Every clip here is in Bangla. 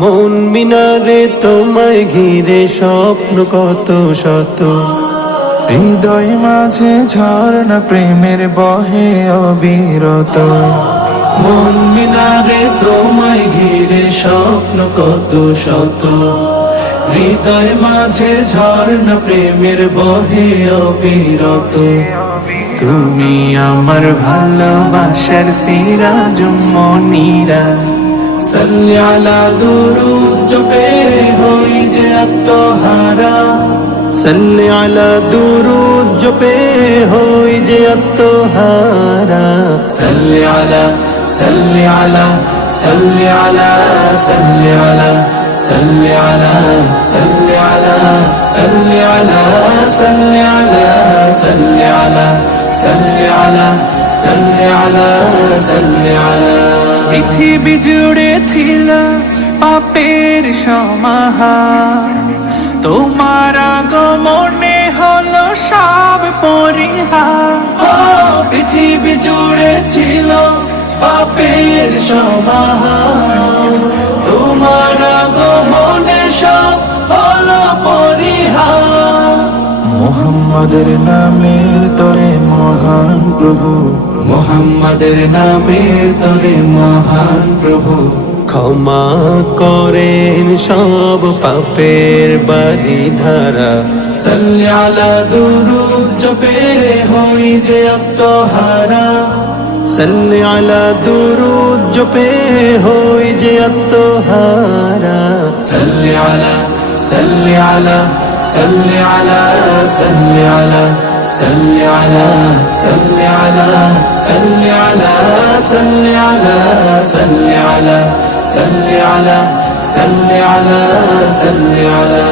মন মিনারে তোমায় ঘিরে স্বপ্ন কত শত, হৃদয় মাঝে ঝর্ণা প্রেমের বহে অবিরত। মন মিনারে তোমায় ঘিরে স্বপ্ন কত শত, হৃদয় মাঝে ঝর্ণা প্রেমের বহে অবিরত। তুমি আমার ভালোবাসার সিরাজুম মনিরা, সাল্লি আলা দুরুদ জপে হই যে আত্মহারা, সাল্লি আলা দুরুদ জপে হই যে আত্মহারা। সাল্লি আলা সাল্লি আলা সাল্লি আলা সাল্লি আলা সাল্লি আলা সাল্লি আলা সাল্লি আলা সাল্লি আলা সাল্লি আলা সাল্লি আলা সাল্লি আলা সাল্লি আলা। পৃথিবী জুড়ে ছিল পাপের সমাহার, তোমার আগমনে হলো সব পরিহার। পৃথিবী জুড়ে ছিল পাপের সমাহার, তোমার আগমনে সব হলো পরিহার। মুহাম্মাদের নামের তরে মহান প্রভু, মুহাম্মাদের নামের তরে মহান প্রভু, ক্ষমা করেন সব পাপের বারিধারা। সাল্লি আলা দুরুদ জপে হই যে আত্মহারা, সাল্লি আলা দুরুদ জপে হই যে আত্মহারা। সাল্লি আলা সাল্লি আলা সাল্লি আলা সাল্লি আলা সাল্লি আলা সাল্লি আলা সাল্লি আলা সাল্লি আলা সাল্লি আলা সাল্লি আলা সাল্লি আলা সাল্লি আলা।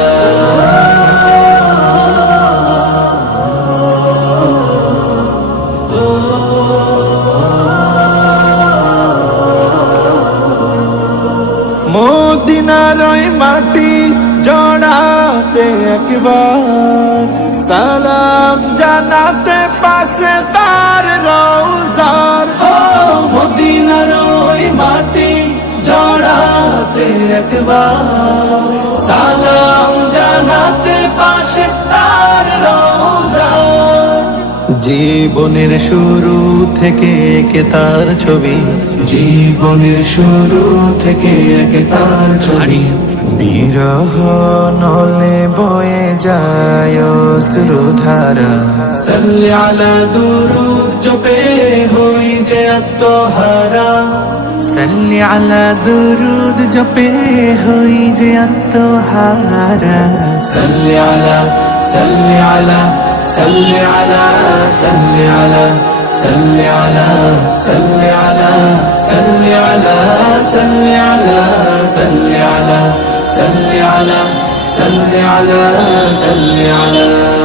মদিনার ওই মাটি জড়াতে একবার, সালাম জানাতে পাশে তার রওজার। মদিনার ওই মাটি জড়াতে একবার, সালাম জানাতে পাশে তার রওজার। জীবনের শুরু থেকে একে তার ছবি, জীবনের শুরু থেকে একে তার ছবি। বিরহ নলে বয়ে যায় অশ্রুধারা, সাল্লি আলা দুরুদ জপে হই যে আত্মহারা, সাল্লি আলা দুরুদ জপে হই যে আত্মহারা। সাল্লি আলা সাল্লি আলা সাল্লি আলা সাল্লি আলা সাল্লি আলা সাল্লি আলা সাল্লি আলা সাল্লি আলা সাল্লি আলা সাল্লি আলা সাল্লি আলা সাল্লি আলা।